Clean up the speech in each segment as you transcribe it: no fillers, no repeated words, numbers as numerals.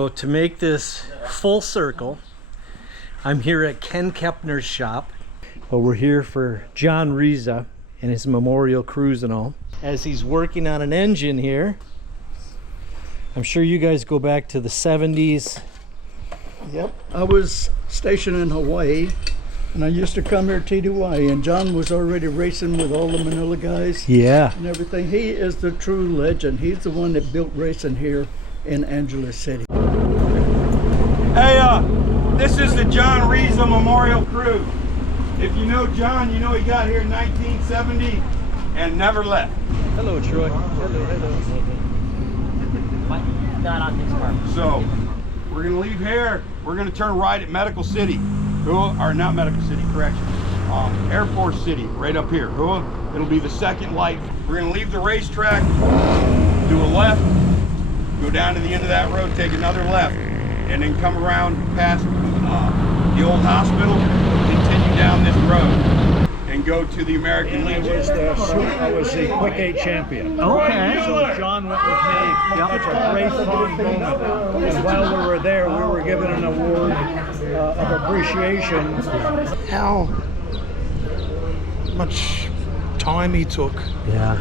So to make this full circle, I'm here at Ken Kepner's shop, but we're here for John Rizya and his memorial cruise and all. As he's working on an engine here, I'm sure you guys go back to the 70s. Yep, I was stationed in Hawaii, and I used to come here to Hawaii, and John was already racing with all the Manila guys. Yeah. And everything. He is the true legend. He's the one that built racing here in Angeles City. Hey, this is the John Rizya Memorial Cruise. If you know John, you know he got here in 1970 and never left. Hello, Troy. Hello. Not on this car. So, we're gonna leave here. We're gonna turn right at Medical City. Or not Medical City, correction. Air Force City, right up here. It'll be the second light. We're gonna leave the racetrack, do a left, go down to the end of that road, take another left, and then come around past the old hospital, continue down this road, and go to the American Legion. I was the Quick 8 champion. Okay. So John went with me. That's a great fun moment. And while we were there, we were given an award of appreciation. How much time he took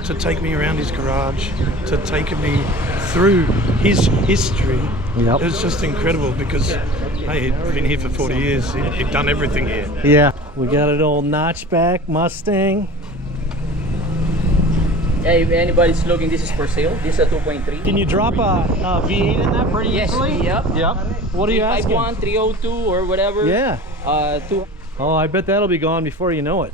to take me around his garage, to take me through his history. Yep. It was just incredible because, hey, he'd been here for 40 years. He'd done everything here. Yeah. We got an old notchback Mustang. Yeah, if anybody's looking, this is for sale. This is a 2.3. Can you drop a V8 in that pretty Yes, easily? yep. What are you asking? 351, 302 or whatever. Yeah. Two. Oh, I bet that'll be gone before you know it.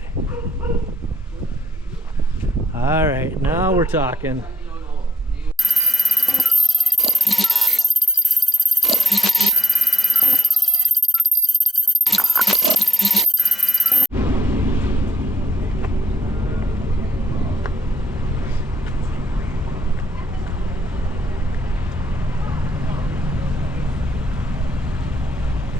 All right, now we're talking.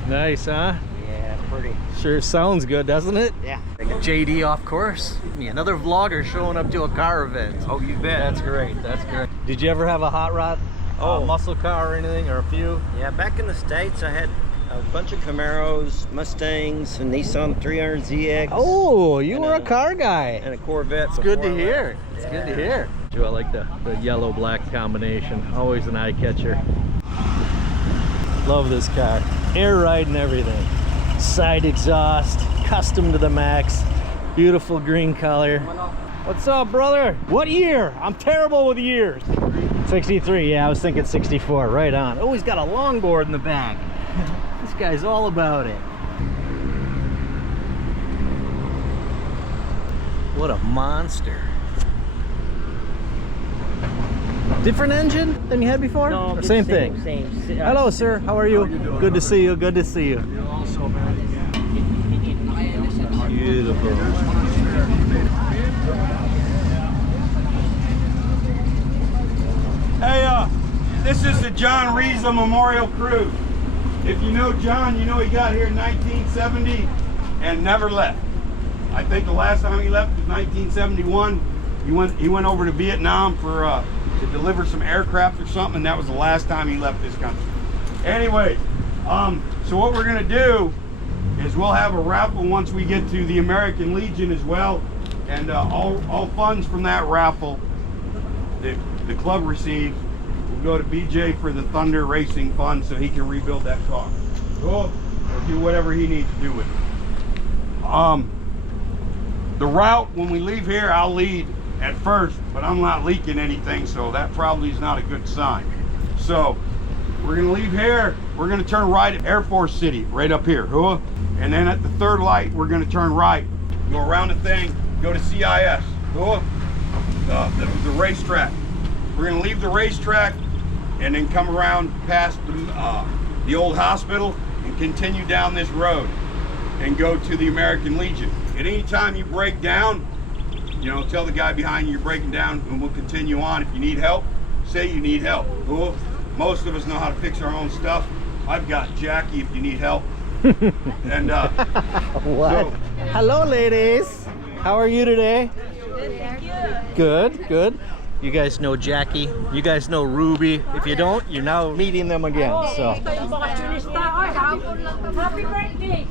Nice, huh? Yeah, pretty. Sure sounds good, doesn't it? Yeah. JD off course. Another vlogger showing up to a car event. Oh, you bet. That's great. That's great. Did you ever have a hot rod, muscle car or anything, or a few? Yeah, back in the States, I had a bunch of Camaros, Mustangs, a Nissan 300ZX. Oh, you And were a a- car guy. And a Corvette. It's good to hear. It's good to hear. I like the yellow-black combination. Always an eye catcher. Love this car. Air ride and everything. Side exhaust, custom to the max. Beautiful green color. What's up, brother? What year? I'm terrible with years. 63, yeah, I was thinking 64. Right on. Oh, he's got a longboard in the back. This guy's all about it. What a monster. Different engine than you had before? No, Or it's same thing? Same. Hello, sir. How are you? Good to see you. Good to see you. Beautiful. Hey, this is the John Rizya Memorial Cruise. If you know John, you know he got here in 1970 and never left. I think the last time he left was 1971. He went over to Vietnam for to deliver some aircraft or something, and that was the last time he left this country. Anyway, so what we're gonna do is we'll have a raffle once we get to the American Legion as well, and all funds from that raffle that the club receives will go to BJ for the Thunder Racing Fund so he can rebuild that car. Cool? Or do whatever he needs to do with it. The route, when we leave here, I'll lead at first, but I'm not leaking anything, so that probably is not a good sign. So we're gonna leave here, we're gonna turn right at Air Force City, right up here, and then at the third light, we're gonna turn right, go around the thing, go to CIS, the racetrack. We're gonna leave the racetrack and then come around past the old hospital and continue down this road and go to the American Legion. At any time you break down, you know, tell the guy behind you you're breaking down, and we'll continue on. If you need help, say you need help. Cool? Most of us know how to fix our own stuff. I've got Jackie if you need help. And What? so, Hello, ladies. How are you today? Good, thank you. Good, good. You guys know Jackie. You guys know Ruby. If you don't, you're now meeting them again. So. Happy birthday!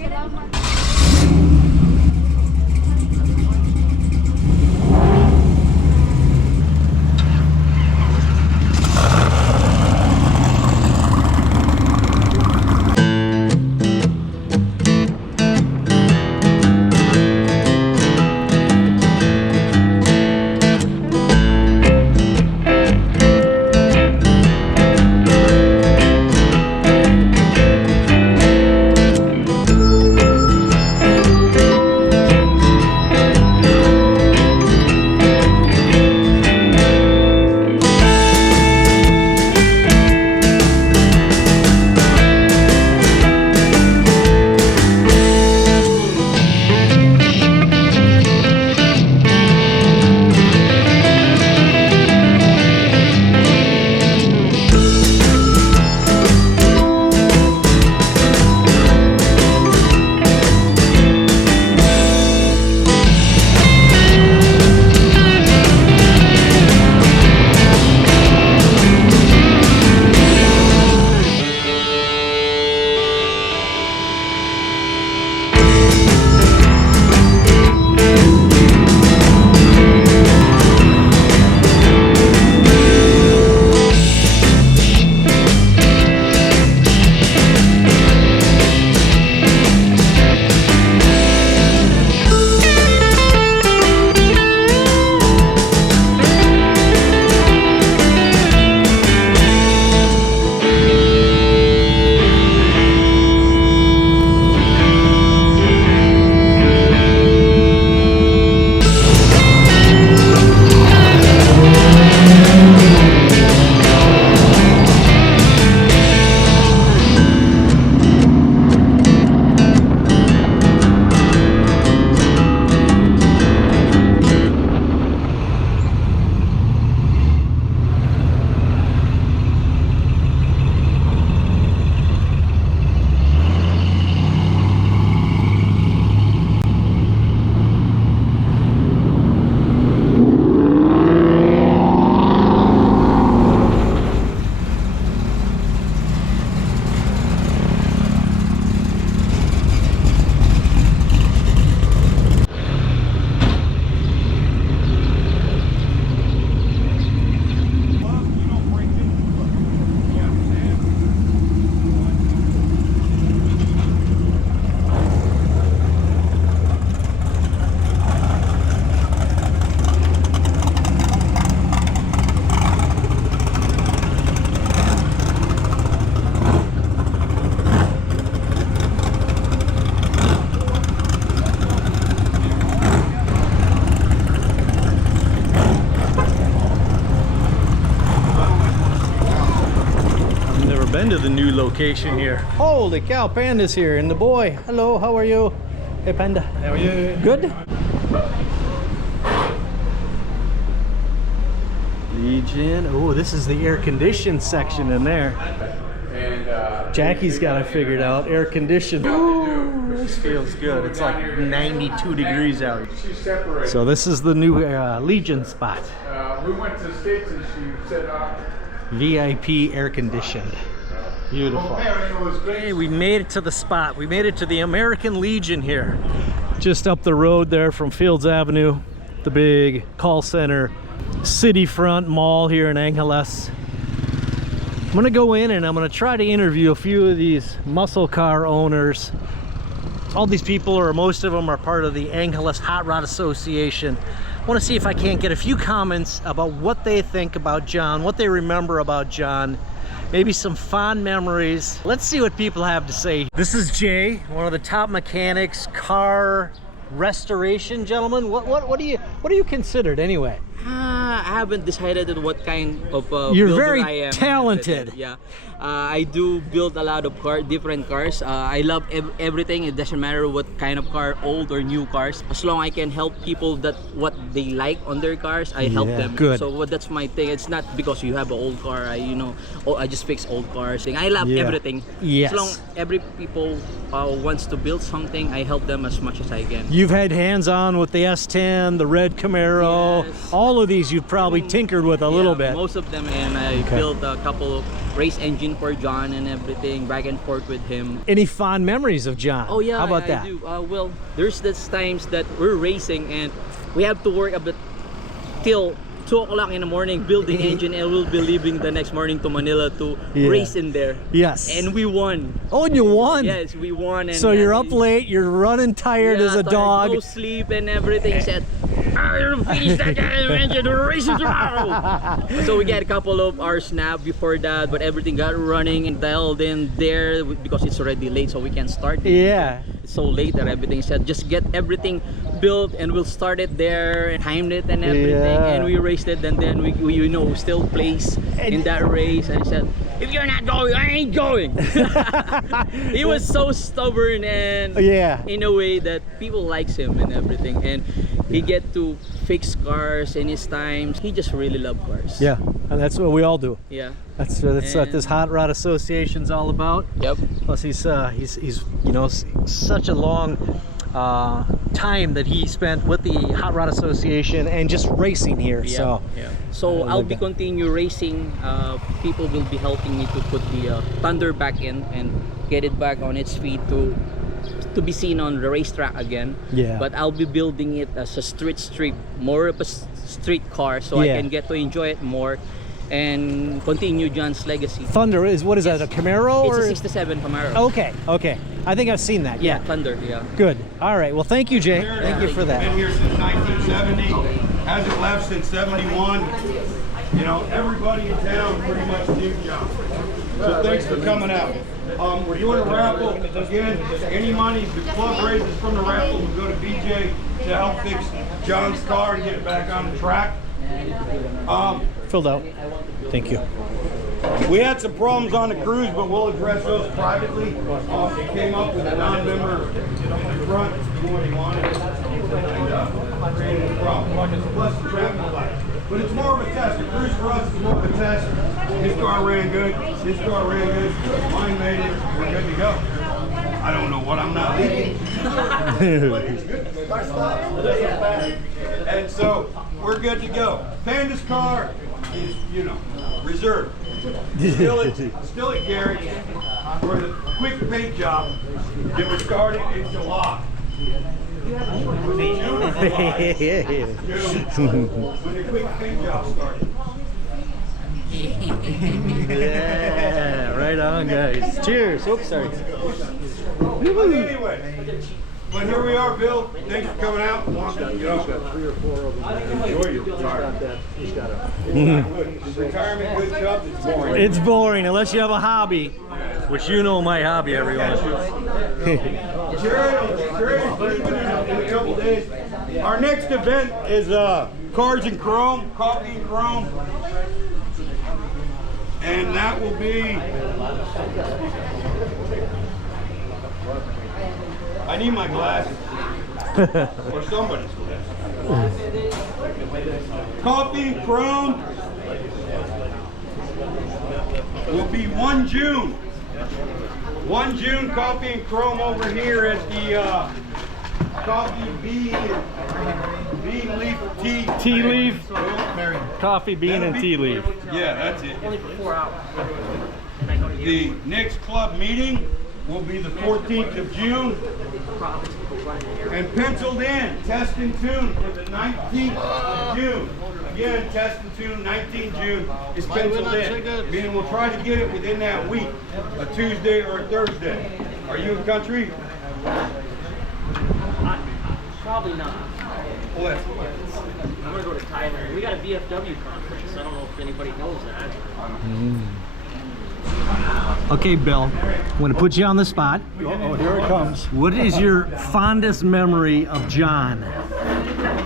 Been to the new location here. Holy cow, Panda's here, and the boy. Hello, how are you? Hey Panda. How are you? Good. Legion. Oh, this is the air conditioned section in there. Jackie's got it figured out. Air conditioned. Ooh, this feels good. It's like 92 degrees out. So this is the new Legion spot. We went to the States and she said, VIP air conditioned. Beautiful. Hey, we made it to the spot. We made it to the American Legion here. Just up the road there from Fields Avenue, the big call center, city front mall here in Angeles. I'm gonna go in and I'm gonna try to interview a few of these muscle car owners. All these people, or most of them, are part of the Angeles Hot Rod Association. I want to see if I can't get a few comments about what they think about John, what they remember about John, maybe some fond memories. Let's see what people have to say. This is Jay, one of the top mechanics, car restoration gentlemen. What do you considered anyway? I haven't decided on what kind of You're builder very I am. talented. Yeah, I do build a lot of different cars. I love everything. It doesn't matter what kind of car, old or new cars. As long as I can help people that what they like on their cars, I help them. Good. So that's my thing. It's not because you have an old car. I just fix old cars. I love everything. Yes. As long as every people wants to build something, I help them as much as I can. You've had hands-on with the S10, the red Camaro, Yes. all all of these you've probably tinkered with a little bit. Most of them, and I built a couple of race engine for John and everything, back and forth with him. Any fond memories of John? Oh yeah, how about I that? do. Well, there's this times that we're racing and we have to work a bit till 2 o'clock in the morning building engine, and we'll be leaving the next morning to Manila to race in there. Yes. And we won. Oh, and you won? Yes, we won. And so you're up late, you're running tired as a dog. No sleep and everything. He said, I'll finish that engine, we're racing tomorrow. So we get a couple of hours nap before that, but everything got running and dialed in there because it's already late, so we can't start. Yeah. It's so late that everything said, just get everything built and we'll start it there and timed it and everything. And we raced it, and then we you know, still placed in that race. And he said, if you're not going, I ain't going. He was so stubborn, and in a way that people likes him and everything. And he get to fix cars in his times. He just really loved cars. Yeah, and that's what we all do. Yeah. That's what this Hot Rod Association's all about. Yep. Plus he's you know, such a long time that he spent with the Hot Rod Association and just racing here. Yeah. So I'll be continue racing. People will be helping me to put the Thunder back in and get it back on its feet to be seen on the racetrack again. Yeah. But I'll be building it as a street, more of a street car, so I can get to enjoy it more and continue John's legacy. Thunder is, what is that, a Camaro? It's a 67 Camaro. Okay. I think I've seen that. Yeah, Thunder, yeah. Good. All right. Well, thank you, Jay. Thank you for that. Been here since 1970. Hasn't left since 71. You know, everybody in town pretty much knew John. So thanks for coming out. We're doing a raffle. Again, any money the club raises from the raffle will go to BJ to help fix John's car and get it back on the track. Filled out. Thank you. We had some problems on the cruise, but we'll address those privately. It came up with a non-member in the front when he wanted it, and created a problem. Plus the traffic light. But it's more of a test. The cruise for us is more of a test. His car ran good. His car ran good. Mine made it. We're good to go. I don't know what I'm not leaking. And so we're good to go. Panda's car is, you know, reserved. Still at Gary's for the quick paint job that was started in July. When the quick paint job started. Yeah, right on, guys. Cheers. Oops, sorry. But anyway, but here we are, Bill. Thanks for coming out. You know, 3 or 4 of them. Enjoy your retirement. Retirement, good Chubs. It's boring. It's boring unless you have a hobby, which you know my hobby, everyone. Jared's leaving in a couple days. Our next event is Cars and Chrome, Coffee and Chrome. And that will be, I need my glasses, or somebody's glasses. Coffee and Chrome will be 1 June. 1 June, Coffee and Chrome over here at the Coffee Bean Leaf Tea Leaf. Coffee, bean, and tea leaf. Yeah, that's it. Only for 4 hours. The next club meeting will be the 14th of June. And penciled in, test and tune for the 19th of June. Again, test and tune, 19th June is penciled in. Meaning we'll try to get it within that week, a Tuesday or a Thursday. Are you in country? Probably not. What? I'm going to go to Thailand. We got a VFW conference. I don't know if anybody knows that. Okay, Bill, I'm going to put you on the spot. Oh, here it comes. What is your fondest memory of John?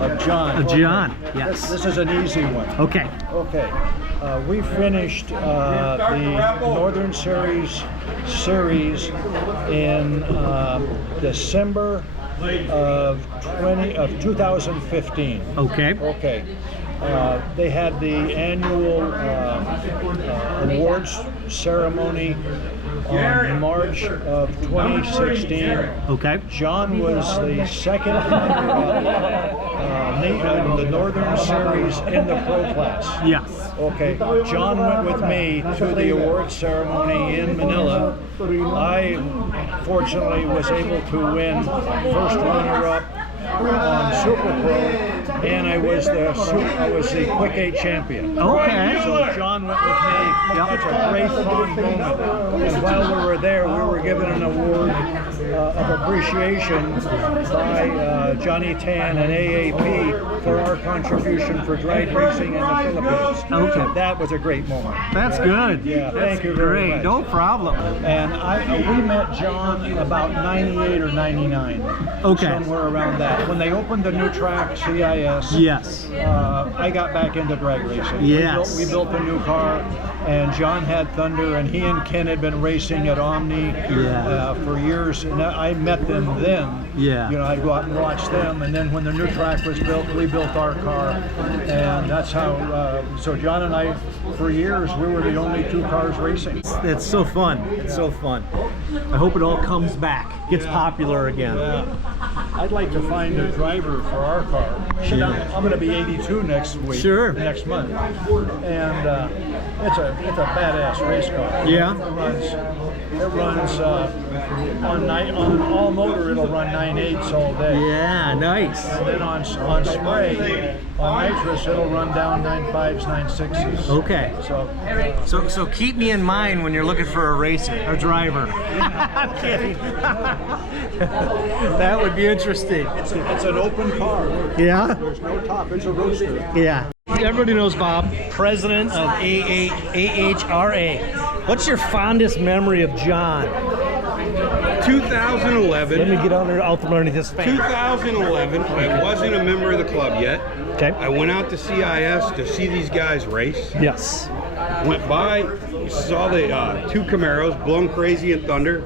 Of John. Of John, yes. This is an easy one. Okay. Okay. We finished the Northern Series in December of 2015. Okay. Okay. They had the annual awards ceremony on March of 2016. Okay. John was the second runner-up, the Northern Series in the pro class. Yes. Okay, John went with me to the awards ceremony in Manila. I fortunately was able to win first runner-up on Super Pro, and I was the Quick 8 champion. Okay. So John went with me. That's a great fond moment. And while we were there, we were given an award of appreciation by Johnny Tan and AAP for our contribution for drag racing in the Philippines. Okay. That was a great moment. That's good. Yeah, thank you Great. very much. No problem. And we met John about 98 or 99. Okay. Somewhere around that. When they opened the new track, CIS, Yes. I got back into drag racing. Yes. We built a new car, and John had Thunder, and he and Ken had been racing at Omni for years. And I met them then. Yeah. You know, I'd go out and watch them, and then when the new track was built, we built our car, and that's how. So John and I, for years, we were the only two cars racing. It's so fun. It's so fun. I hope it all comes back, gets popular again. Yeah. I'd like to find a driver for our car. I'm going to be 82 next week. Sure. Next month, and it's a badass race car. Yeah. It runs on all motor. It'll run 9/8 all day. Yeah, nice. And then on spray, on nitrous, it'll run down 9.5s, 9.6s. Okay. So keep me in mind when you're looking for a racer, a driver. I'm kidding. That would be interesting. it's an open car. Yeah? There's no top. It's a roadster. Yeah. Everybody knows Bob, president of AHRA. What's your fondest memory of John? 2011. Let me get out from underneath this fan. 2011. I wasn't a member of the club yet. Okay. I went out to CIS to see these guys race. Yes. Went by, saw the two Camaros, Blown Crazy and Thunder.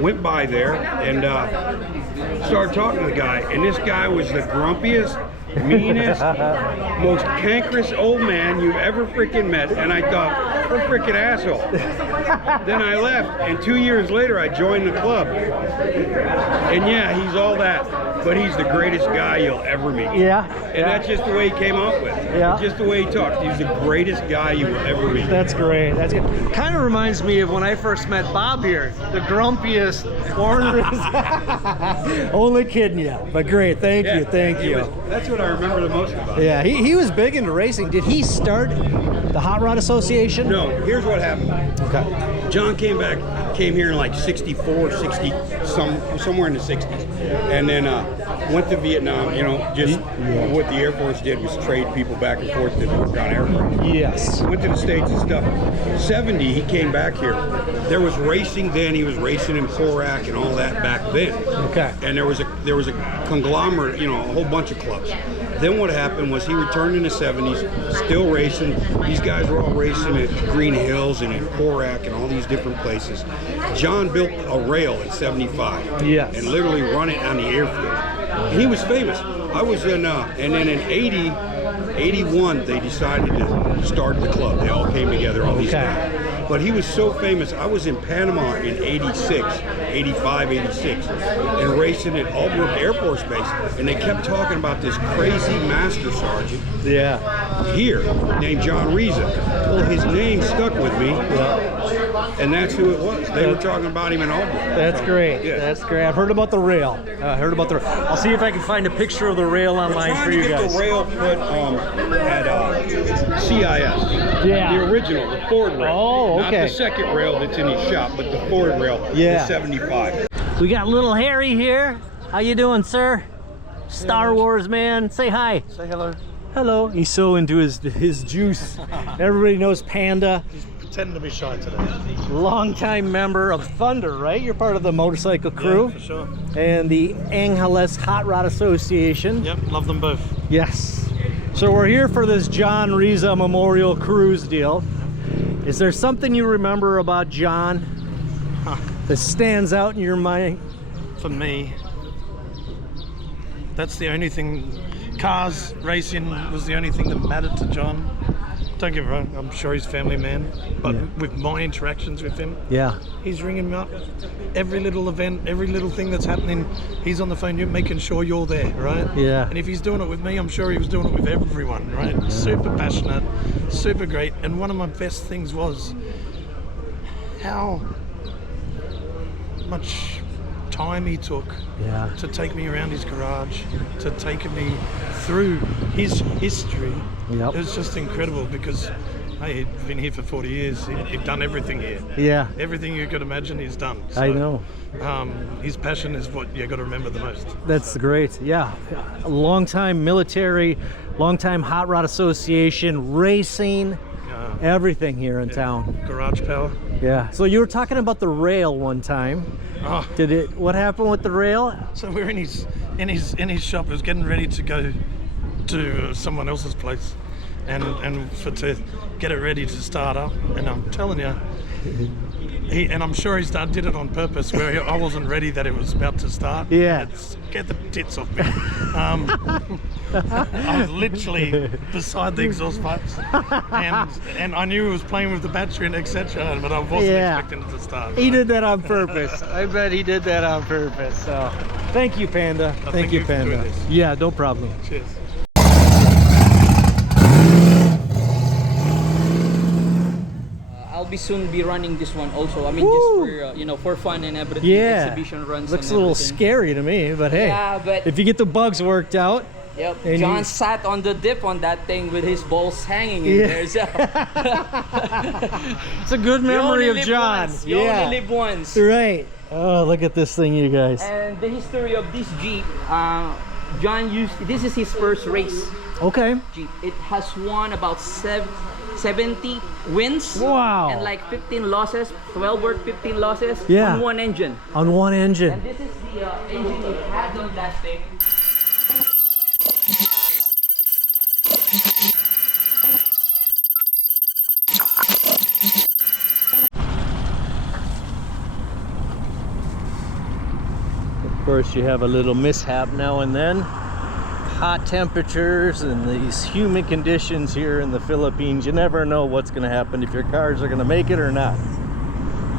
Went by there and started talking to the guy. And this guy was the grumpiest, meanest, most cankerous old man you've ever freaking met. And I thought, what a freaking asshole. Then I left, and 2 years later I joined the club. And yeah, he's all that, but he's the greatest guy you'll ever meet. Yeah. And that's just the way he came out with. Yeah. Just the way he talked. He's the greatest guy you will ever meet. That's great. That's good. Kind of reminds me of when I first met Bob here. The grumpiest, orneriest. Only kidding you. But great. Thank you. Thank you. That's what I remember the most about him. Yeah, he was big into racing. Did he start the Hot Rod Association? No, here's what happened. Okay. John came here in like 64, 60, somewhere in the 60s. And then went to Vietnam, you know, just what the Air Force did was trade people back and forth to work on aircraft. Yes. Went to the States and stuff. 70, he came back here. There was racing then, he was racing in Korak and all that back then. Okay. And there was a conglomerate, you know, a whole bunch of clubs. Then what happened was he returned in the 70s, still racing. These guys were all racing at Green Hills and in Korak and all these different places. John built a rail in 75. Yes. And literally run it on the airfield. He was famous. I was in, and then in 81, they decided to start the club. They all came together, all these guys. But he was so famous. I was in Panama in 86, 85, 86, and racing at Albrook Air Force Base. And they kept talking about this crazy master sergeant here named John Rizya. Well, his name stuck with me. And that's who it was. They were talking about him in Albrook. That's great. Yeah. That's great. I've heard about the rail. I'll see if I can find a picture of the rail online for you We're trying to guys. get the rail put at CIS. Yeah. The original, the Ford rail. Oh, okay. Not the second rail that's in his shop, but the Ford rail, the 75. We got little Harry here. How you doing, sir? Star Wars man. Say hi. Say hello. Hello. He's so into his juice. Everybody knows Panda. Pretending to be shy today. Longtime member of Thunder, right? You're part of the motorcycle crew. Yeah, for sure. And the Angeles Hot Rod Association. Yep, love them both. Yes. So we're here for this John Rizya Memorial Cruise deal. Is there something you remember about John that stands out in your mind? For me, that's the only thing. Cars racing was the only thing that mattered to John. don't get me wrong, I'm sure he's a family man, but Yeah. with my interactions with him, Yeah. he's ringing me up. Every little event, every little thing that's happening, he's on the phone, you're making sure you're there, right? Yeah. And if he's doing it with me, I'm sure he was doing it with everyone, right? Super passionate, super great. And one of my best things was how much time he took Yeah. to take me around his garage, to take me through his history. Yep. It was just incredible because hey, he'd been here for 40 years. He'd done everything here. Yeah. Everything you could imagine he's done. I know. His passion is what you got to remember the most. That's great. Yeah. A long time military, long time hot rod association, racing, everything here in town. Garage power. Yeah. So you were talking about the rail one time. Oh, What happened with the rail? so we're in his shop. He was getting ready to go to someone else's place, and to get it ready to start up. And I'm telling you, and I'm sure did it on purpose, where I wasn't ready that it was about to start. Yeah. Get the tits off me. I was literally beside the exhaust pipes, and I knew he was playing with the battery and etc. But I wasn't expecting it to start. He did that on purpose. I bet he did that on purpose. So, thank you, Panda. Thank you, you for doing Panda. this. Yeah, no problem. Cheers. I'll be soon be running this one also. I mean, just for for fun and everything. Yeah. Exhibition runs. Looks and a little everything. scary to me, but hey. Yeah, but If you get the bugs worked out. yep. and John you- sat on the dip on that thing with his balls hanging in there. So It's a good memory You of only live John. once. You only live once. Right. Oh, look at this thing, you guys. And the history of this Jeep, John this is his first race Okay. Jeep. It has won about 70 wins. Wow. And like 15 losses, 12 or 15 losses Yeah. on one engine. On one engine. And this is the engine he had on that thing. Of course, you have a little mishap now and then. Hot temperatures and these humid conditions here in the Philippines. You never know what's going to happen, if your cars are going to make it or not.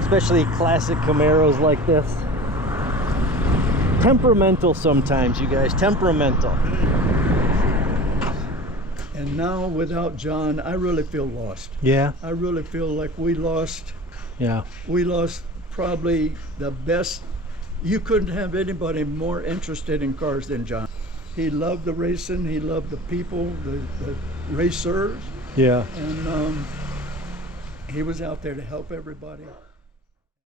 Especially classic Camaros like this. Temperamental sometimes, you guys. Temperamental. And now without John, I really feel lost. Yeah. I really feel like we lost probably the best. You couldn't have anybody more interested in cars than John. He loved the racing, he loved the people, the racers, Yeah. and he was out there to help everybody.